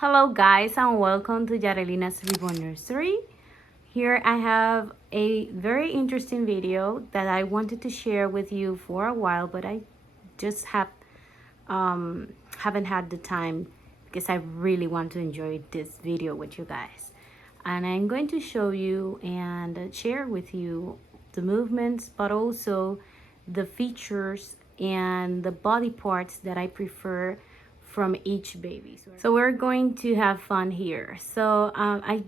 Hello guys and welcome to Yarelina's Reborn Nursery. Here I have a very interesting video that I wanted to share with you for a while, but I just haven't had the time because I really want to enjoy this video with you guys. And I'm going to show you and share with you the movements, but also the features and the body parts that I prefer from each baby. So we're going to have fun here. So I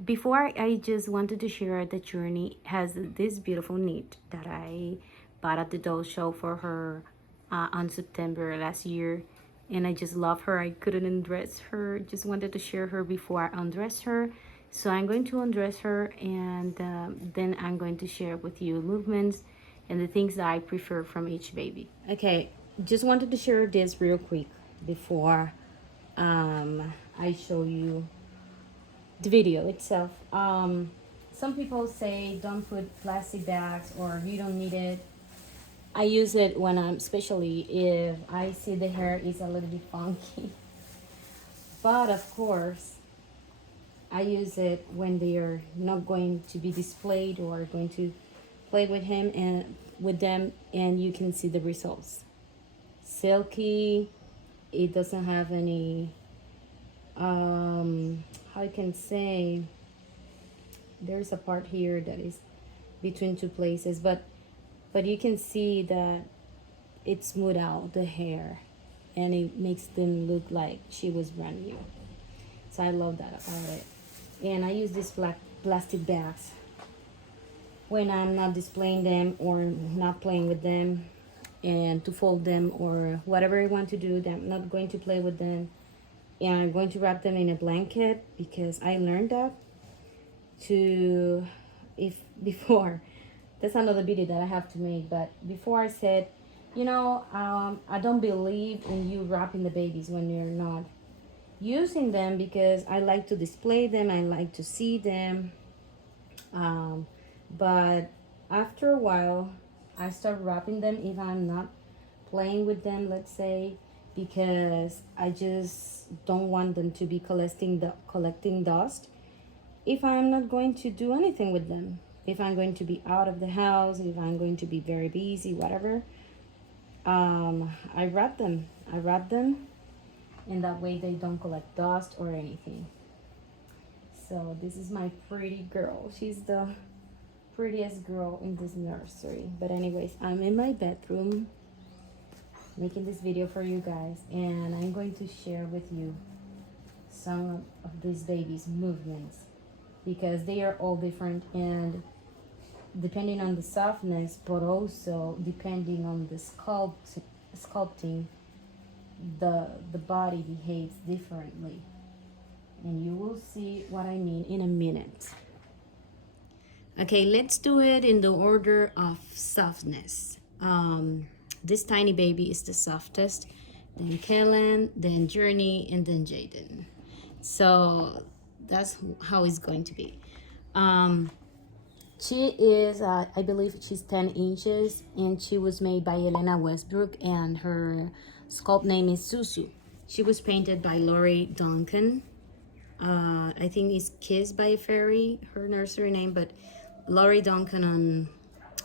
just wanted to share that Journey has this beautiful knit that I bought at the doll show for her on September last year, and I just love her. I couldn't undress her, just wanted to share her before I undress her. So I'm going to undress her, and then I'm going to share with you movements and the things that I prefer from each baby. Okay, just wanted to share this real quick before I show you the video itself. Some people say don't put plastic bags or you don't need it. I use it when especially if I see the hair is a little bit funky. But of course, I use it when they are not going to be displayed or going to play with him and with them, and you can see the results. Silky, it doesn't have any how I can say, there's a part here that is between two places, but you can see that it smooth out the hair and it makes them look like she was brand new. So I love that about it. And I use these black plastic bags when I'm not displaying them or not playing with them, and to fold them or whatever I want to do. I'm not going to play with them, and I'm going to wrap them in a blanket because I learned that before. That's another video that I have to make, but before I said, I don't believe in you wrapping the babies when you're not using them, because I like to display them, I like to see them, but after a while I start wrapping them if I'm not playing with them, let's say, because I just don't want them to be collecting dust if I'm not going to do anything with them. If I'm going to be out of the house, if I'm going to be very busy, whatever, I wrap them, and that way they don't collect dust or anything. So this is my pretty girl. She's the prettiest girl in this nursery. But anyways, I'm in my bedroom making this video for you guys, and I'm going to share with you some of these babies' movements because they are all different, and depending on the softness, but also depending on the sculpting, the body behaves differently, and you will see what I mean in a minute. Okay, let's do it in the order of softness. This tiny baby is the softest, then Kellen, then Journey, and then Jaden. So that's how it's going to be. She is, I believe she's 10 inches, and she was made by Elena Westbrook, and her sculpt name is Susu. She was painted by Lori Duncan. I think it's Kissed by a Fairy, her nursery name, but Lori Duncan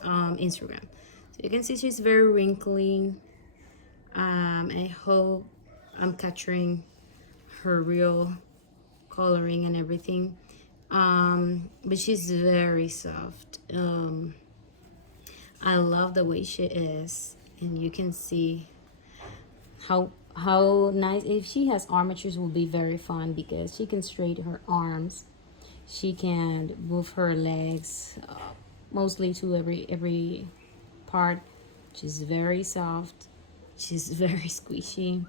on Instagram. So you can see she's very wrinkly. I hope I'm capturing her real coloring and everything. But she's very soft. I love the way she is, and you can see how nice. If she has armatures, will be very fun because she can straighten her arms, she can move her legs, mostly to every part. She's very soft, she's very squishy,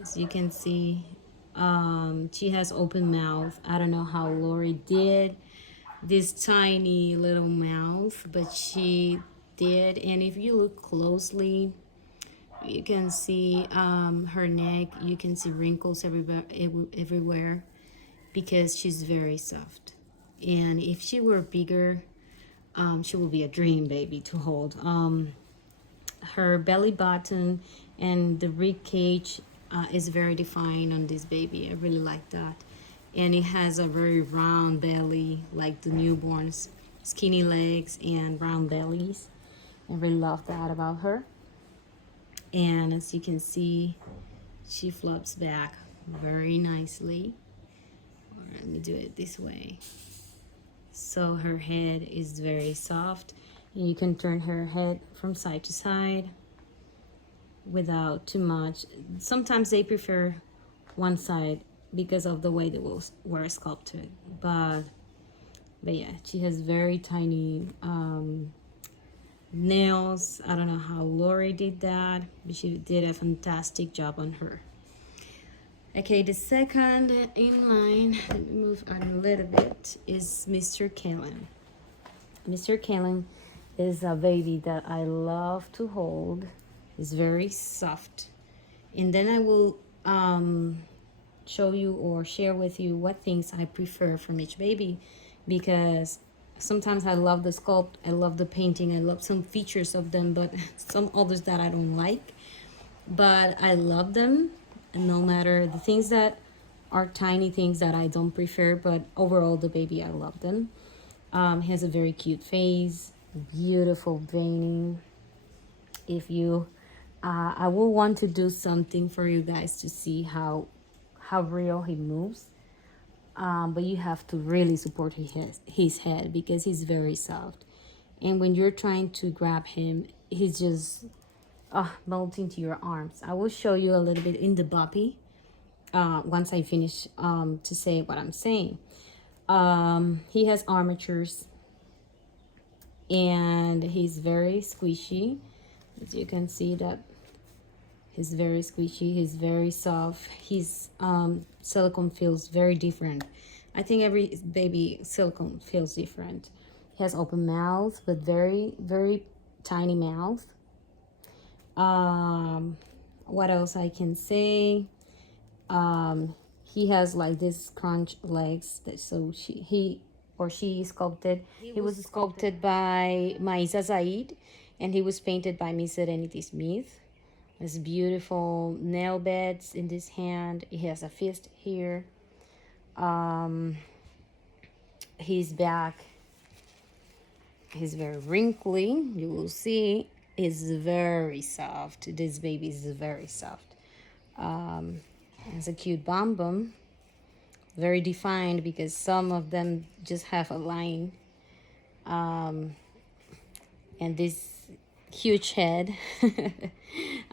as you can see. She has open mouth. I don't know how Lori did this tiny little mouth, but she did. And if you look closely, you can see her neck. You can see wrinkles everywhere because she's very soft. And if she were bigger, she will be a dream baby to hold. Her belly button and the rib cage is very defined on this baby. I really like that. And it has a very round belly, like the newborns, skinny legs and round bellies. I really love that about her. And as you can see, she flops back very nicely. All right, let me do it this way. So her head is very soft, and you can turn her head from side to side without too much. Sometimes they prefer one side because of the way they were sculpted, but yeah, she has very tiny nails. I don't know how Lori did that, but she did a fantastic job on her. Okay, the second in line, let me move on a little bit, is Mr. Kellen. Mr. Kellen is a baby that I love to hold. It's very soft. And then I will show you or share with you what things I prefer from each baby, because sometimes I love the sculpt, I love the painting, I love some features of them, but some others that I don't like. But I love them, and no matter the things that are tiny things that I don't prefer, but overall the baby, I love them. He has a very cute face, beautiful veining. If you I will want to do something for you guys to see how real he moves, but you have to really support his head because he's very soft, and when you're trying to grab him, he's just melt into your arms. I will show you a little bit in the body once I finish to say what I'm saying. He has armatures, and he's very squishy. As you can see that he's very squishy, he's very soft. His silicone feels very different. I think every baby silicone feels different. He has open mouth, but very, very tiny mouth. What else I can say? He has like this crunch legs that he or she sculpted. He was sculpted by Maisa Zaid, and he was painted by Miss Serenity Smith. There's beautiful nail beds in this hand. He has a fist here. His back is very wrinkly. You will see it's very soft. This baby is very soft. Has a cute bum bum, very defined because some of them just have a line. And this huge head.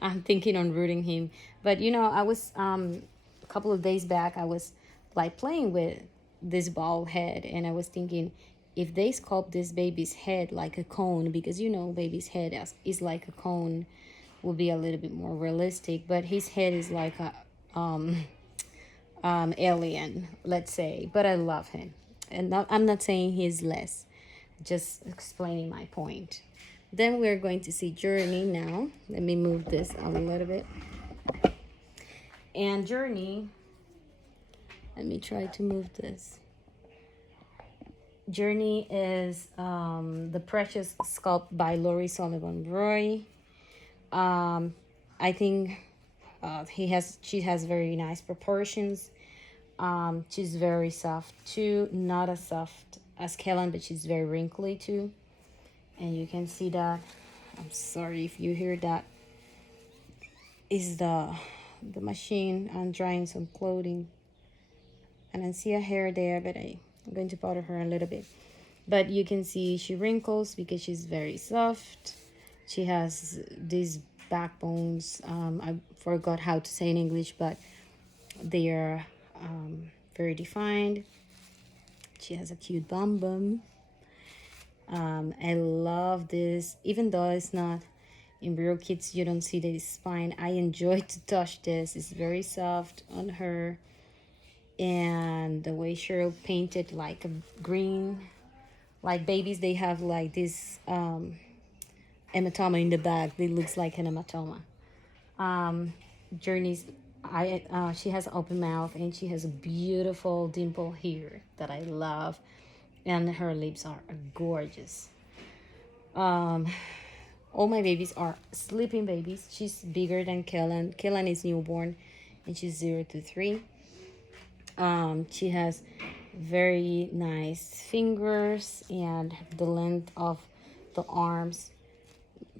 I'm thinking on rooting him, but you know, I was a couple of days back, I was like playing with this bald head, and I was thinking, if they sculpt this baby's head like a cone, because you know baby's head is like a cone, will be a little bit more realistic, but his head is like a alien, let's say. But I love him, and I'm not saying he's less, just explaining my point. Then we're going to see Journey now. Let me move this a little bit. And Journey, let me try to move this. Journey is the Precious sculpt by Lori Sullivan Roy. I think she has very nice proportions. She's very soft too, not as soft as Kellen, but she's very wrinkly too. And you can see that. I'm sorry if you hear that. Is the machine. I'm drying some clothing, and I see a hair there, but I'm going to powder her a little bit. But you can see she wrinkles because she's very soft. She has these backbones. I forgot how to say in English, but they are very defined. She has a cute bum bum. I love this, even though it's not in real kids, you don't see the spine. I enjoy to touch this. It's very soft on her, and the way Cheryl painted like a green, like babies, they have like this hematoma in the back. It looks like an hematoma. Journey's she has an open mouth, and she has a beautiful dimple here that I love, and her lips are gorgeous. All my babies are sleeping babies. She's bigger than Kellen. Kellen is newborn, ages 0 to 3. She has very nice fingers, and the length of the arms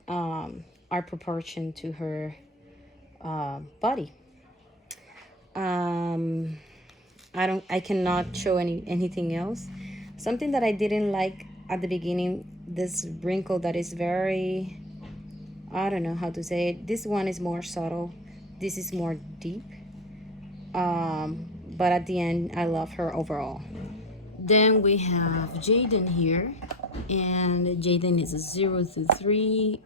are proportion to her body. I cannot show anything else. Something that I didn't like at the beginning, this wrinkle that is very, I don't know how to say it. This one is more subtle. This is more deep. But at the end, I love her overall. Then we have Jaden here, and Jaden is a 0 to 3,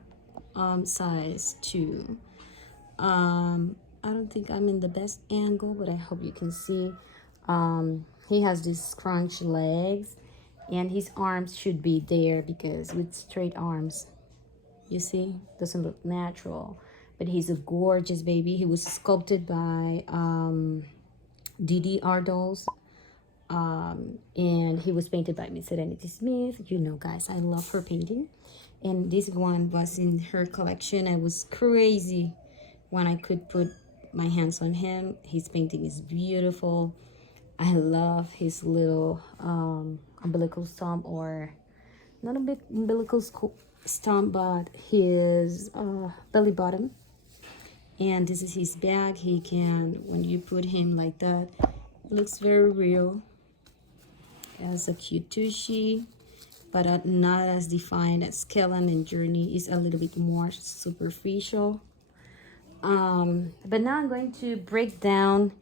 size 2. I don't think I'm in the best angle, but I hope you can see. He has these scrunch legs, and his arms should be there because with straight arms, you see, doesn't look natural. But he's a gorgeous baby. He was sculpted by DDR dolls. And he was painted by Miss Serenity Smith. You know, guys, I love her painting. And this one was in her collection. I was crazy when I could put my hands on him. His painting is beautiful. I love his little umbilical stump, or not a big umbilical stump, but his belly button. And this is his bag. He can, when you put him like that, it looks very real. As a cute tushy, but not as defined as Kellen and Journey. Is a little bit more superficial. But now I'm going to break down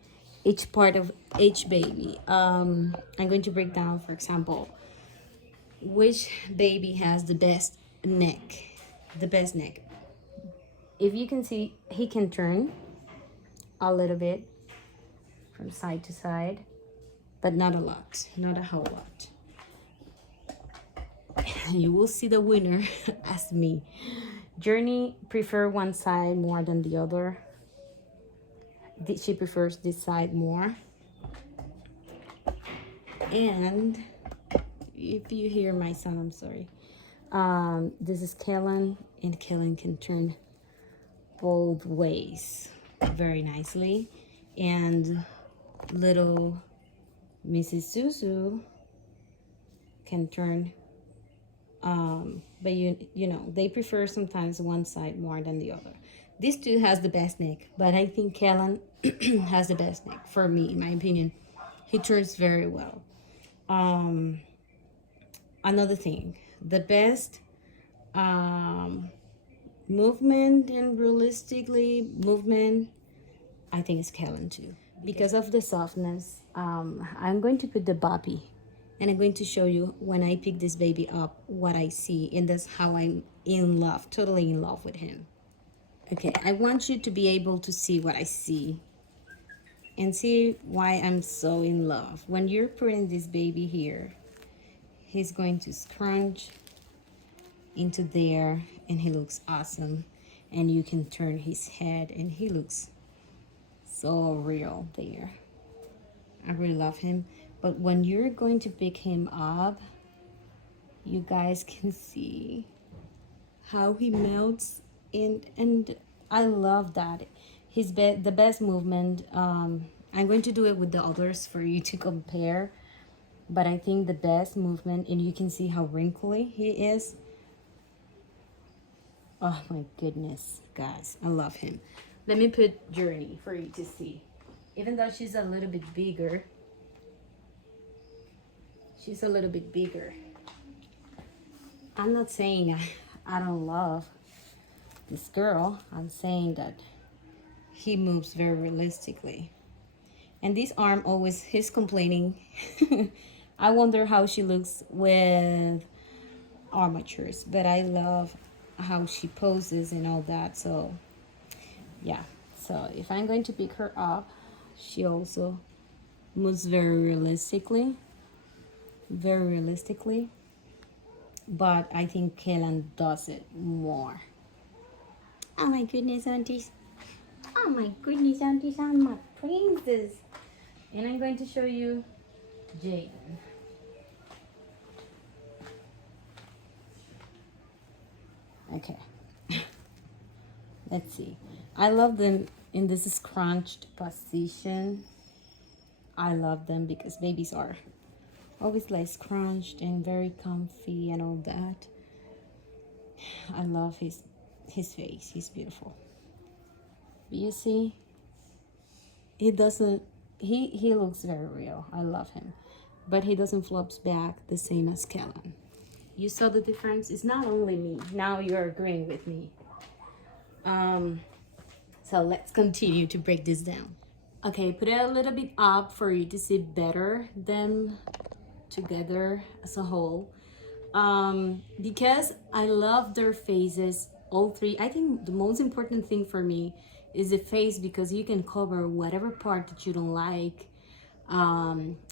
each part of each baby. I'm going to break down, for example, which baby has the best neck. The best neck. If you can see, he can turn a little bit from side to side, but not a lot, not a whole lot. You will see the winner as me. Journey prefer one side more than the other. She prefers this side more. And if you hear my son, I'm sorry. This is Kellen, and Kellen can turn both ways very nicely. And little Mrs. Suzu can turn, but you know, they prefer sometimes one side more than the other. These two has the best neck, but I think Kellen has the best neck for me, in my opinion. He turns very well. Another thing, the best movement and realistically movement, I think it's Kellen too. Because of the softness, I'm going to put the Boppy, and I'm going to show you when I pick this baby up what I see, and that's how I'm in love, totally in love with him. Okay, I want you to be able to see what I see and see why I'm so in love. When you're putting this baby here, he's going to scrunch into there, and he looks awesome. And you can turn his head, and he looks so real there. I really love him. But when you're going to pick him up, you guys can see how he melts, and I love that. The best movement. I'm going to do it with the others for you to compare, but I think the best movement, and you can see how wrinkly he is. Oh my goodness, guys, I love him. Let me put Journey for you to see. Even though she's a little bit bigger, I'm not saying I don't love this girl. I'm saying that he moves very realistically. And this arm always, he's complaining. I wonder how she looks with armatures, but I love how she poses and all that. So yeah, so if I'm going to pick her up, she also moves very realistically, but I think Kellen does it more. Oh my goodness, aunties. Oh my goodness, aunties, I'm my princess. And I'm going to show you Jaden. Okay. Let's see. I love them in this scrunched position. I love them because babies are always like scrunched and very comfy and all that. I love his face. He's beautiful. But you see, he doesn't, he looks very real. I love him, but he doesn't flops back the same as Kellen. You saw the difference? It's not only me. Now you're agreeing with me. So let's continue to break this down. Okay, put it a little bit up for you to see better them together as a whole. Because I love their faces, all three. I think the most important thing for me is the face, because you can cover whatever part that you don't like.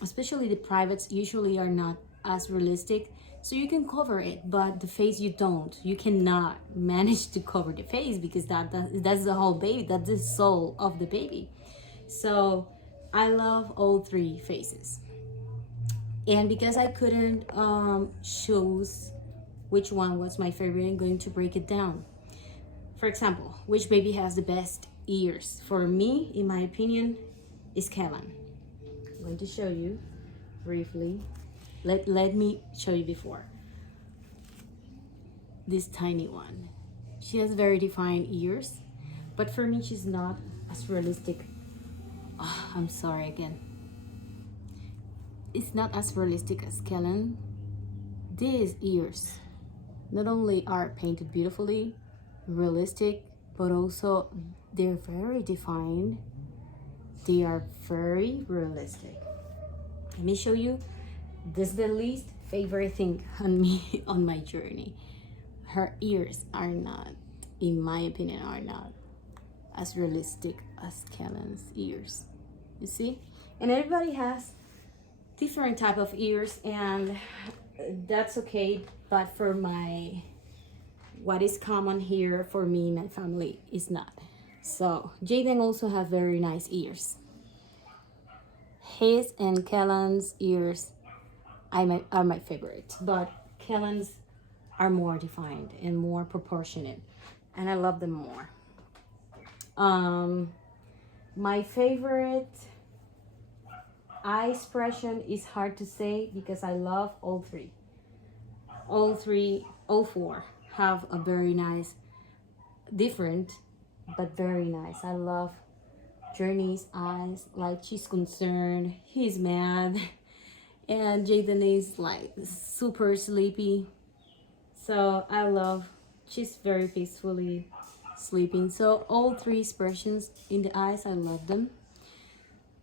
Especially the privates usually are not as realistic, so you can cover it, but the face you cannot manage to cover the face, because that's the whole baby, that's the soul of the baby. So I love all three faces, and because I couldn't choose which one was my favorite, I'm going to break it down. For example, which baby has the best ears? For me, in my opinion, is Kellen. I'm going to show you briefly. Let me show you before. This tiny one. She has very defined ears, but for me, she's not as realistic. Oh, I'm sorry again. It's not as realistic as Kellen. These ears not only are painted beautifully, realistic, but also they're very defined. They are very realistic. Let me show you. This is the least favorite thing on me on my journey. Her ears are not, in my opinion, are not as realistic as Kellen's ears. You see? And everybody has different type of ears, and that's okay. But for what is common here for me, my family, is not. So Jaden also have very nice ears. His and Kellen's ears are my favorite, but Kellen's are more defined and more proportionate, and I love them more. My favorite eye expression is hard to say, because I love all three. All four have a very nice, different, but very nice. I love Journey's eyes, like she's concerned, he's mad, and Jaden is like super sleepy. So I love, she's very peacefully sleeping. So all three expressions in the eyes, I love them.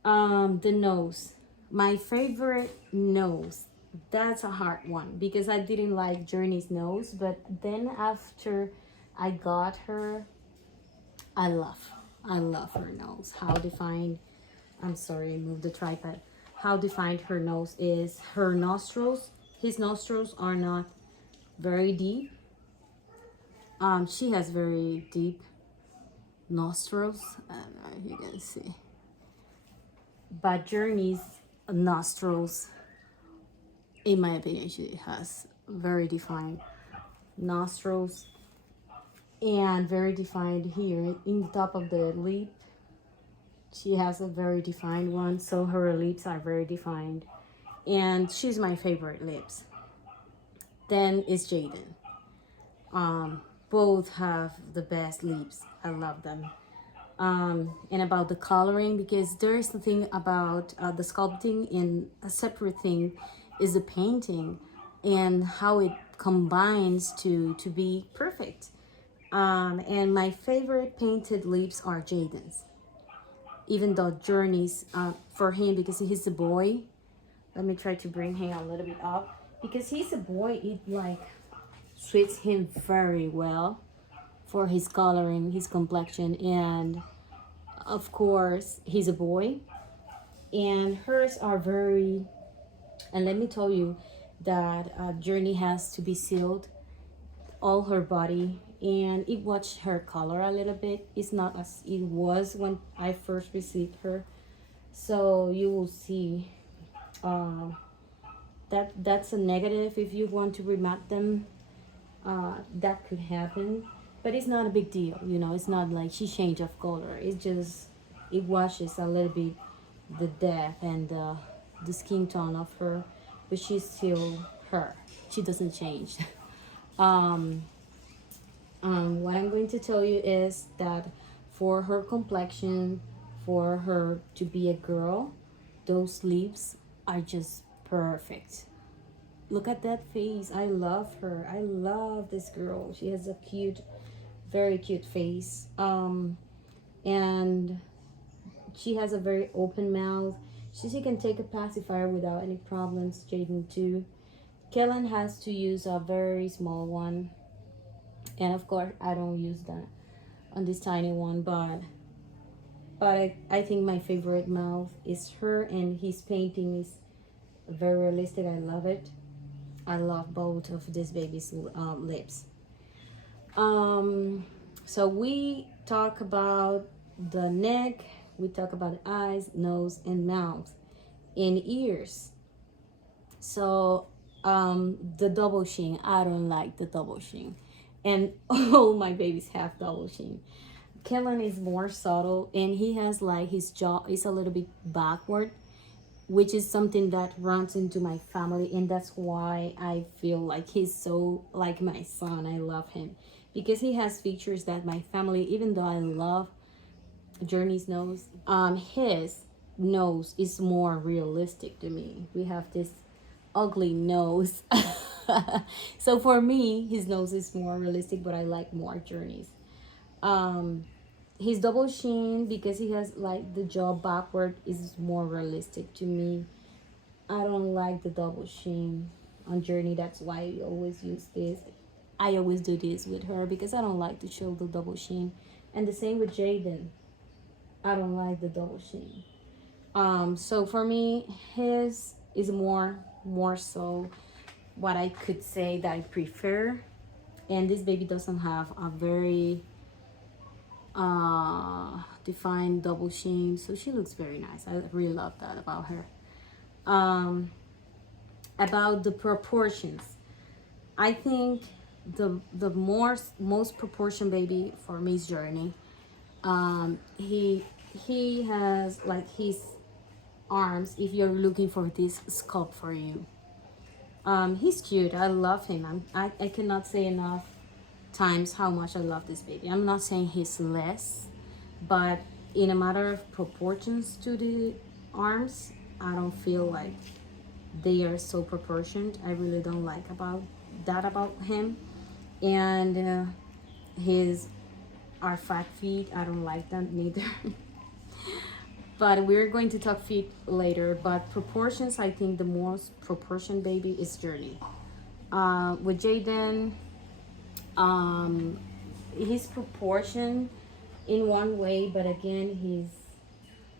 The nose, my favorite nose, that's a hard one, because I didn't like Journey's nose, but then after I got her, I love her nose. How defined, I'm sorry, move the tripod. How defined her nose is. Her nostrils, his nostrils are not very deep. She has very deep nostrils. I don't know if you can see. But Journey's nostrils, in my opinion, she has very defined nostrils, and very defined here in the top of the lip. She has a very defined one, so her lips are very defined, and she's my favorite lips. Then is Jaden. Both have the best lips. I love them. And about the coloring, because there's the thing about the sculpting, and a separate thing is the painting and how it combines to be perfect. And my favorite painted lips are Jaden's, even though Journey's for him, because he's a boy. Let me try to bring him a little bit up, because he's a boy, it like suits him very well for his coloring, his complexion, and of course he's a boy. And hers are very, and let me tell you that Journey has to be sealed all her body, and it watched her color a little bit. It's not as it was when I first received her, so you will see that's a negative if you want to remat them. That could happen. but it's not a big deal, you know. It's not like she changed of color. It's just it washes a little bit the depth and the skin tone of her, but she's still her. She doesn't change. um, what I'm going to tell you is that for her complexion, for her to be a girl, those lips are just perfect. Look at that face. I love her. I love this girl. She has a cute, very cute face. And she has a very open mouth. She can take a pacifier without any problems. Jaden too. Kellen has to use a very small one, and of course I don't use that on this tiny one. But I think my favorite mouth is her, and his painting is very realistic. I love it. I love both of this baby's lips. Um, so we talk about the neck, we talk about the eyes, nose, and mouth, and ears. So the double chin, I don't like the double chin, and all my babies have double chin. Kellen is more subtle, and he has like his jaw is a little bit backward, which is something that runs into my family, and that's why I feel like he's so like my son. I love him because he has features that my family, even though I love Journey's nose, his nose is more realistic to me. We have this ugly nose. So for me, his nose is more realistic, but I like more Journey's. um his double chin, because he has like the jaw backward, is more realistic to me. I don't like the double chin on Journey. That's why I always use this. I always do this with her because I don't like to show the double chin. And the same with Jaden. I don't like the double chin. So for me, his is more so what I could say that I prefer. And this baby doesn't have a very defined double chin, so she looks very nice. I really love that about her. um about the proportions, I think the most proportion baby for me is Journey. He has like his arms, if you're looking for this sculpt for you. He's cute. I love him. I cannot say enough times how much I love this baby. I'm not saying he's less, but in a matter of proportions to the arms, I don't feel like they are so proportioned. I really don't like about that about him. And his are fat feet. I don't like them neither. But we're going to talk feet later. But proportions, I think the most proportioned baby is Journey. With Jaden, his proportion in one way, but again his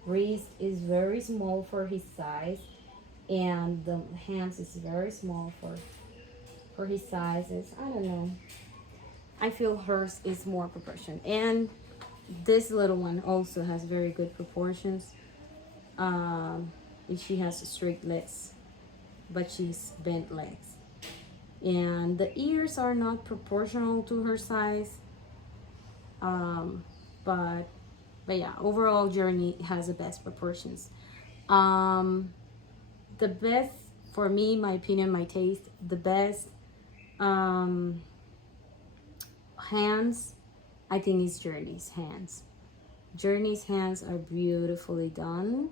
wrist is very small for his size, and the hands is very small for his sizes. I don't know, I feel hers is more proportion. And this little one also has very good proportions. And she has straight legs, but she's bent legs, and the ears are not proportional to her size. um but yeah, overall Journey has the best proportions. um the best, for me, my opinion, my taste, the best um hands, I think, is Journey's hands. Journey's hands are beautifully done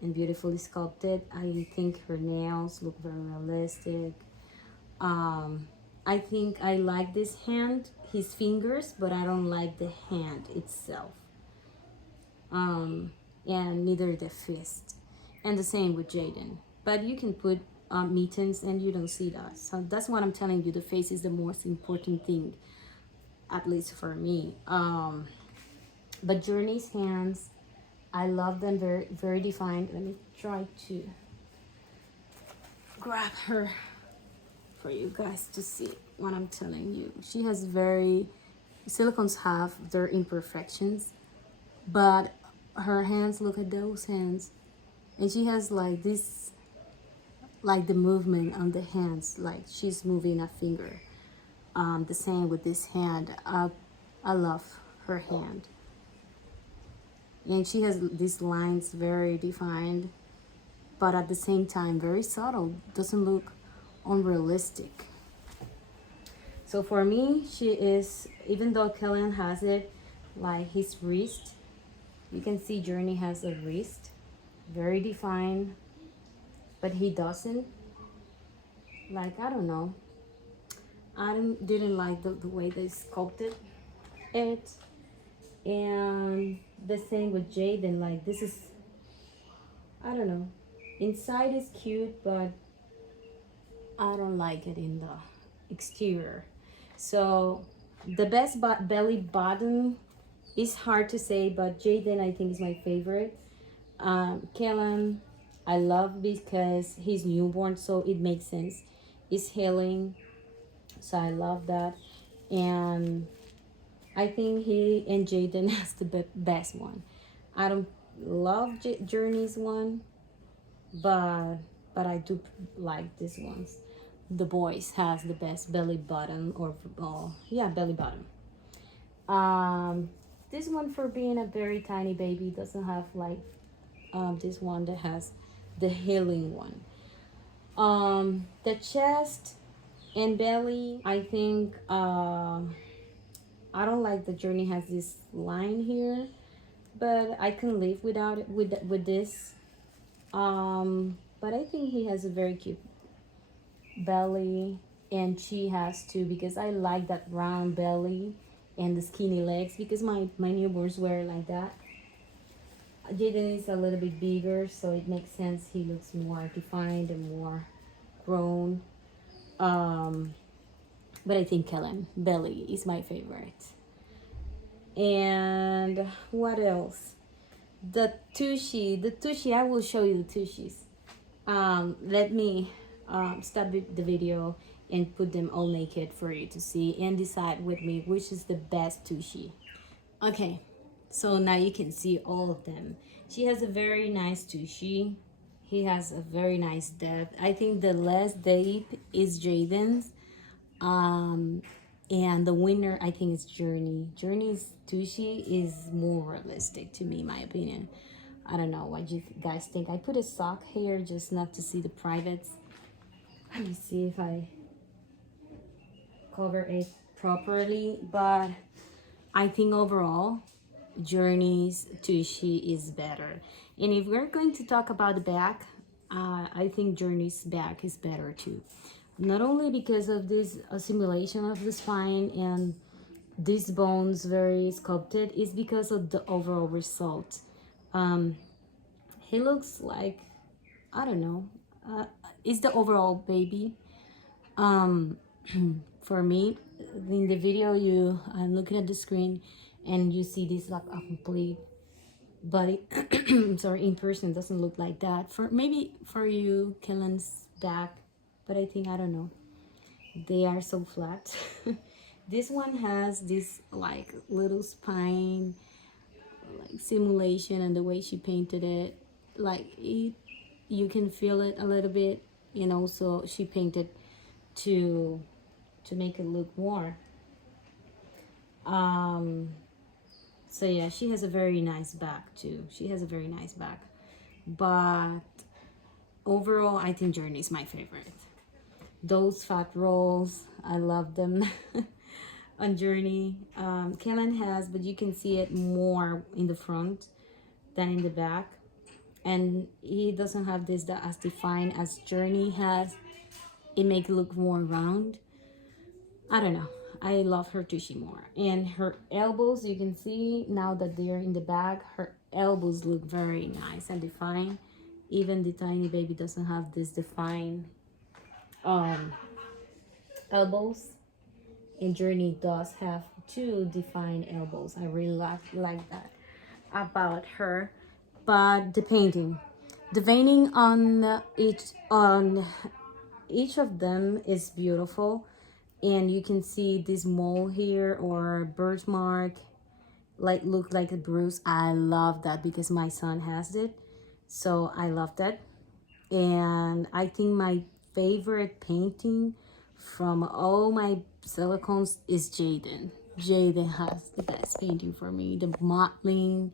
and beautifully sculpted. I think her nails look very realistic. um I think I like this hand, his fingers, but I don't like the hand itself. And neither the fist. And the same with Jaden. But you can put mittens and you don't see that. So that's what I'm telling you. The face is the most important thing, at least for me. But Journey's hands, I love them, very, very defined. Let me try to grab her for you guys to see what I'm telling you. She has very, silicones have their imperfections, but her hands, look at those hands. And she has like this, like the movement on the hands, like she's moving a finger. The same with this hand. I love her hand. And she has these lines very defined, but at the same time very subtle. Doesn't look unrealistic. So for me, she is, even though Kellen has it like his wrist, you can see Journey has a wrist, very defined, but he doesn't. Like, I don't know. Didn't like the way they sculpted it. And the same with Jaden, like this is, I don't know. Inside is cute, but I don't like it in the exterior. So the best belly button is hard to say, but Jaden I think is my favorite. Kellen I love because he's newborn, so it makes sense. He's healing, so I love that. And I think he and Jaden has the best one. I don't love Journey's one, but I do like this ones. The boys has the best belly button, or yeah, belly button. This one, for being a very tiny baby, doesn't have like this one that has the healing one. The chest and belly, I think I don't like the Journey has this line here, but I can live without it with this. But I think he has a very cute belly, and she has too, because I like that round belly and the skinny legs, because my newborns wear like that. Jaden is a little bit bigger, so it makes sense. He looks more defined and more grown. But I think Kellen belly is my favorite. And what else? The tushy, I will show you the tushies. Let me stop the video and put them all naked for you to see and decide with me which is the best tushy. Okay, so now you can see all of them. She has a very nice tushy. He has a very nice depth. I think the less deep is Jaden's. And the winner, I think, is Journey. Journey's tushy is more realistic to me, in my opinion. I don't know what you guys think. I put a sock here just not to see the privates. Let me see if I cover it properly, but I think overall Journey's tushy is better. And if we're going to talk about the back, I think Journey's back is better too. Not only because of this simulation of the spine and these bones very sculpted, is because of the overall result. He looks like, I don't know, it's the overall baby. For me, in the video, I'm looking at the screen and you see this like a complete body. Sorry, in person doesn't look like that. Maybe for you, Kellen's back, but I think, I don't know, they are so flat. This one has this like little spine like simulation, and the way she painted it, like you can feel it a little bit. And also she painted to make it look more. So yeah, she has a very nice back too. She has a very nice back, but overall I think Journey is my favorite. Those fat rolls, I love them. On Journey, Kellen has, but you can see it more in the front than in the back, and he doesn't have this that as defined as Journey has. It makes it look more round. I don't know, I love her tushy more. And her elbows, you can see now that they're in the back, her elbows look very nice and defined. Even the tiny baby doesn't have this defined elbows, and Journey does have two defined elbows. I really like that about her. But the painting, the veining on each of them is beautiful. And you can see this mole here, or birthmark, like look like a bruise. I love that because my son has it, so I love that. And I think my favorite painting from all my silicones is Jaden. Jaden has the best painting for me. The mottling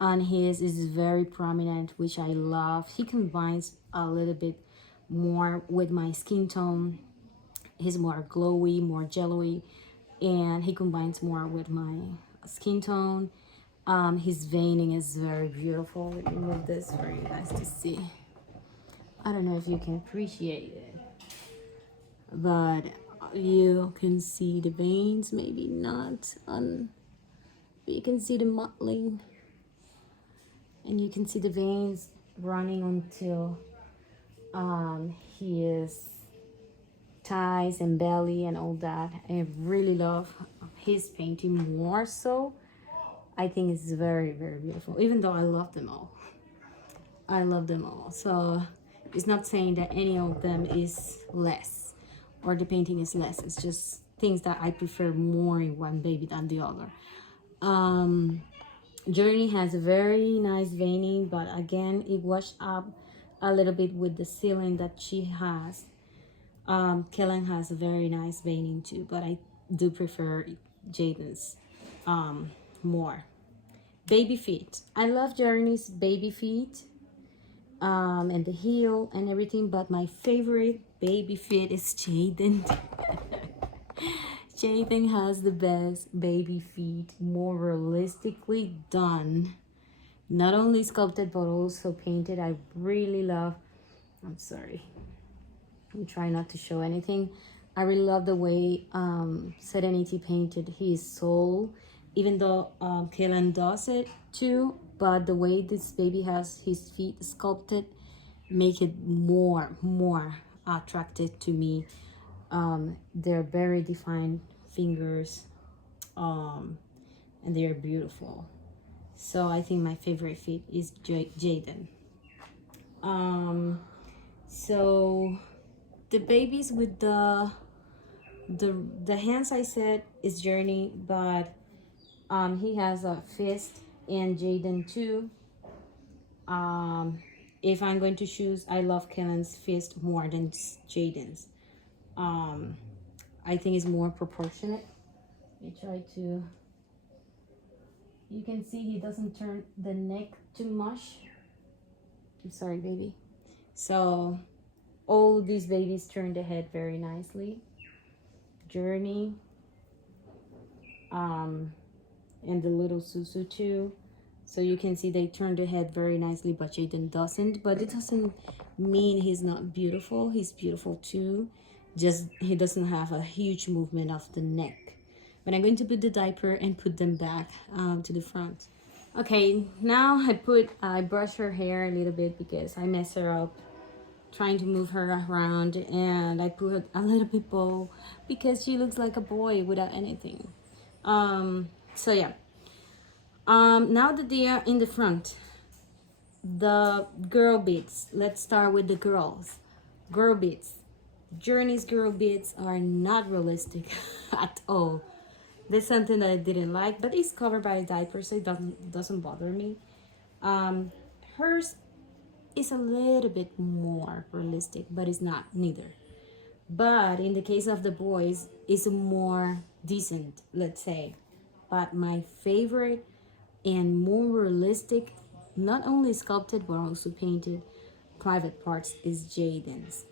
on his is very prominent, which I love. He combines a little bit more with my skin tone. He's more glowy, more jello-y, and he combines more with my skin tone. His veining is very beautiful. Let me move this for you guys to see. I don't know if you can appreciate it, but you can see the veins, maybe not on, but you can see the mottling, and you can see the veins running until his thighs and belly and all that. I really love his painting more so. I think it's very, very beautiful, even though I love them all. I love them all. So it's not saying that any of them is less or the painting is less. It's just things that I prefer more in one baby than the other. Journey has a very nice veining, but again, it washed up a little bit with the ceiling that she has. Kellen has a very nice veining too, but I do prefer Jaden's more. Baby feet. I love Journey's baby feet and the heel and everything, but my favorite baby feet is Jaden. Jaden has the best baby feet, more realistically done. Not only sculpted, but also painted. I really love, I'm sorry, I'm trying not to show anything. I really love the way Serenity painted his soul, even though Kaylin does it too, but the way this baby has his feet sculpted make it more attractive to me. They're very defined fingers, and they're beautiful. So I think my favorite feet is Jaden. So the babies with the hands, I said, is Journey, but he has a fist, and Jaden too. If I'm going to choose, I love Kellen's fist more than Jaden's. I think it's more proportionate. Let me try to, you can see he doesn't turn the neck too much. I'm sorry, baby. So all these babies turn the head very nicely. Journey, and the little Susu too. So you can see they turn the head very nicely, but Jaden doesn't. But it doesn't mean he's not beautiful. He's beautiful too. Just he doesn't have a huge movement of the neck. But I'm going to put the diaper and put them back to the front. Okay, now I brush her hair a little bit because I mess her up trying to move her around, and I put a little bit bow because she looks like a boy without anything. So yeah. Now that they are in the front, the girl beads. Let's start with the girls. Girl beads. Journey's girl beads are not realistic at all. There's something that I didn't like, but it's covered by a diaper, so it doesn't bother me. Hers is a little bit more realistic, but it's not neither. But in the case of the boys, it's more decent, let's say. But my favorite and more realistic, not only sculpted but also painted private parts is Jaden's.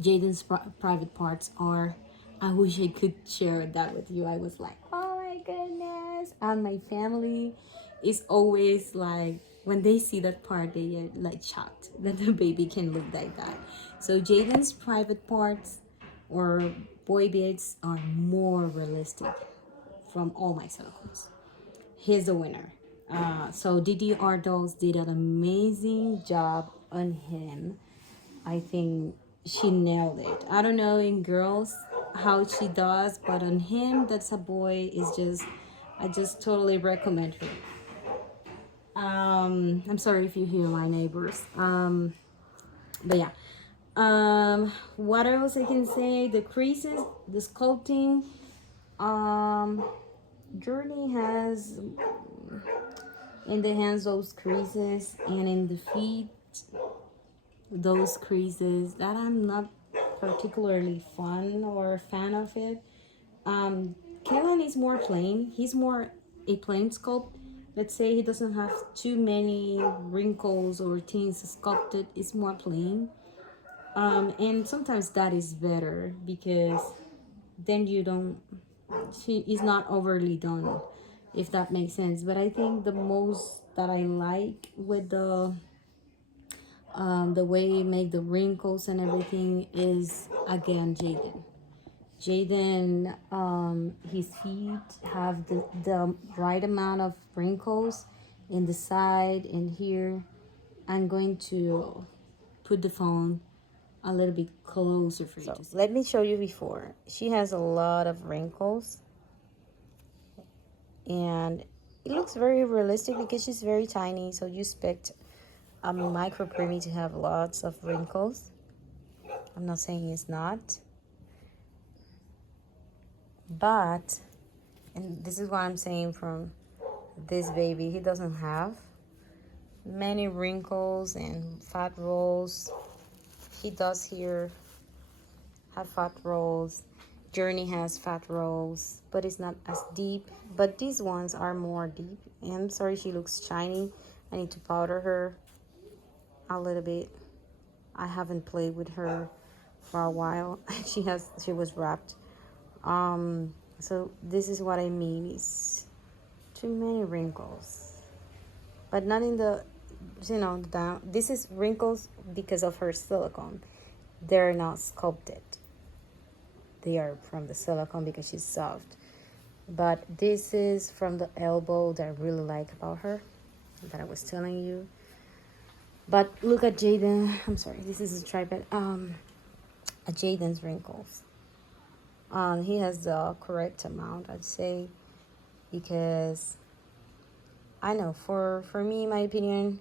Jaden's private parts are, I wish I could share that with you. I was like, oh my goodness. And my family is always like, when they see that part, they are like shocked that the baby can look like that. So Jaden's private parts or boy beads are more realistic from all my circles. He's the winner. So DDR Dolls did an amazing job on him. I think she nailed it. I don't know in girls how she does, but on him, that's a boy, is just, I just totally recommend her. I'm sorry if you hear my neighbors. But yeah. What else I can say? The creases, the sculpting. Journey has in the hands those creases, and in the feet those creases that I'm not particularly fun or a fan of it. Kellen is more plain. He's more a plain sculpt. Let's say he doesn't have too many wrinkles or things sculpted. It's more plain. And sometimes that is better because then you don't, she is not overly done, if that makes sense. But I think the most that I like with the way he make the wrinkles and everything is again Jaden. Jaden, his feet have the right amount of wrinkles in the side and here. I'm going to put the phone a little bit closer for you to see. Let me show you before. She has a lot of wrinkles and it looks very realistic because she's very tiny, so you expect a micro preemie to have lots of wrinkles. I'm not saying it's not, but, and this is what I'm saying from this baby, he doesn't have many wrinkles and fat rolls. He does here have fat rolls. Journey has fat rolls, but it's not as deep. But these ones are more deep. And I'm sorry, she looks shiny. I need to powder her a little bit. I haven't played with her for a while. She was wrapped. So this is what I mean. It's too many wrinkles, but not in the, you know, down. This is wrinkles because of her silicone. They're not sculpted. They are from the silicone because she's soft. But this is from the elbow that I really like about her, that I was telling you. But look at Jaden. I'm sorry, this is a tripod. At Jaden's wrinkles. He has the correct amount, I'd say, because I know for me, my opinion,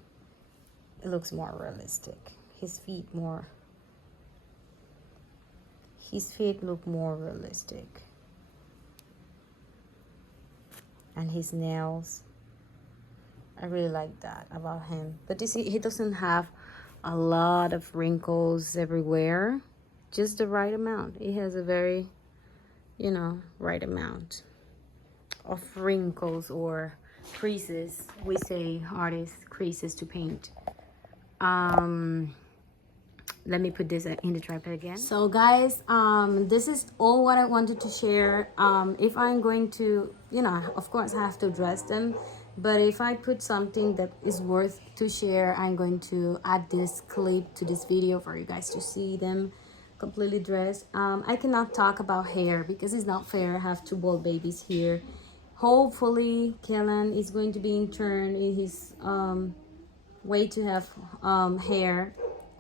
it looks more realistic. His feet look more realistic, and his nails, I really like that about him. But this, he doesn't have a lot of wrinkles everywhere, just the right amount. He has a very, you know, right amount of wrinkles or creases. We say artists creases to paint. Let me put this in the tripod again. So guys, this is all what I wanted to share. If I'm going to, you know, of course I have to dress them, but if I put something that is worth to share, I'm going to add this clip to this video for you guys to see them completely dressed. I cannot talk about hair because it's not fair. I have two bald babies here. Hopefully Kellen is going to be in turn in his way to have hair.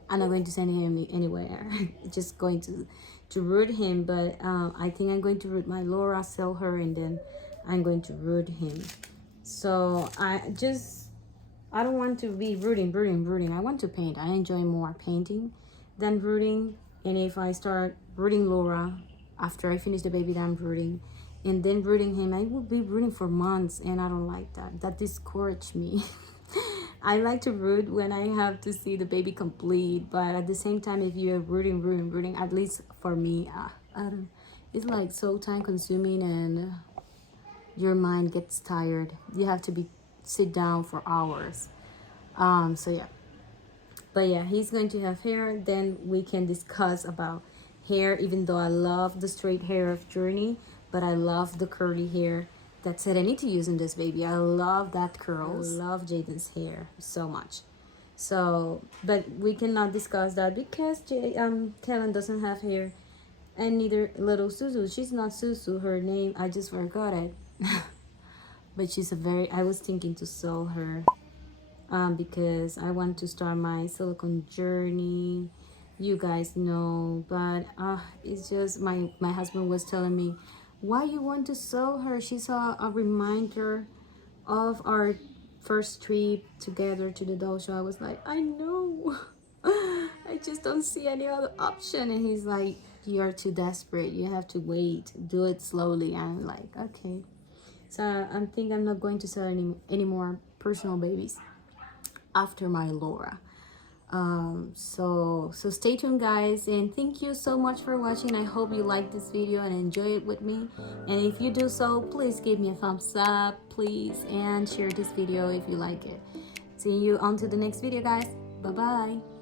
I'm not going to send him anywhere. Just going to root him, but I think I'm going to root my Laura, sell her, and then I'm going to root him. So I don't want to be rooting. I want to paint. I enjoy more painting than rooting. And if I start rooting Laura after I finish the baby that I'm rooting, and then rooting him, I will be rooting for months, and I don't like that. That discourages me. I like to root when I have to see the baby complete, but at the same time, if you're rooting, at least for me, it's like so time consuming and your mind gets tired. You have to sit down for hours. So yeah. But yeah, he's going to have hair. Then we can discuss about hair, even though I love the straight hair of Journey, but I love the curly hair that Serenity using this baby. I love that curls. I love Jaden's hair so much. So, but we cannot discuss that because Kellen doesn't have hair, and neither little Suzu. She's not Suzu. Her name, I just forgot it. But she's I was thinking to sell her because I want to start my silicone journey. You guys know, but it's just my husband was telling me, why you want to sell her? She's a reminder of our first trip together to the doll show. I was like, I know. I just don't see any other option. And he's like, you're too desperate. You have to wait. Do it slowly. And I'm like, okay. So I think I'm not going to sell any more personal babies after my Laura. So stay tuned, guys, and thank you so much for watching. I hope you like this video and enjoy it with me, and if you do so, please give me a thumbs up, please, and share this video if you like it. See you on to the next video, guys. Bye bye.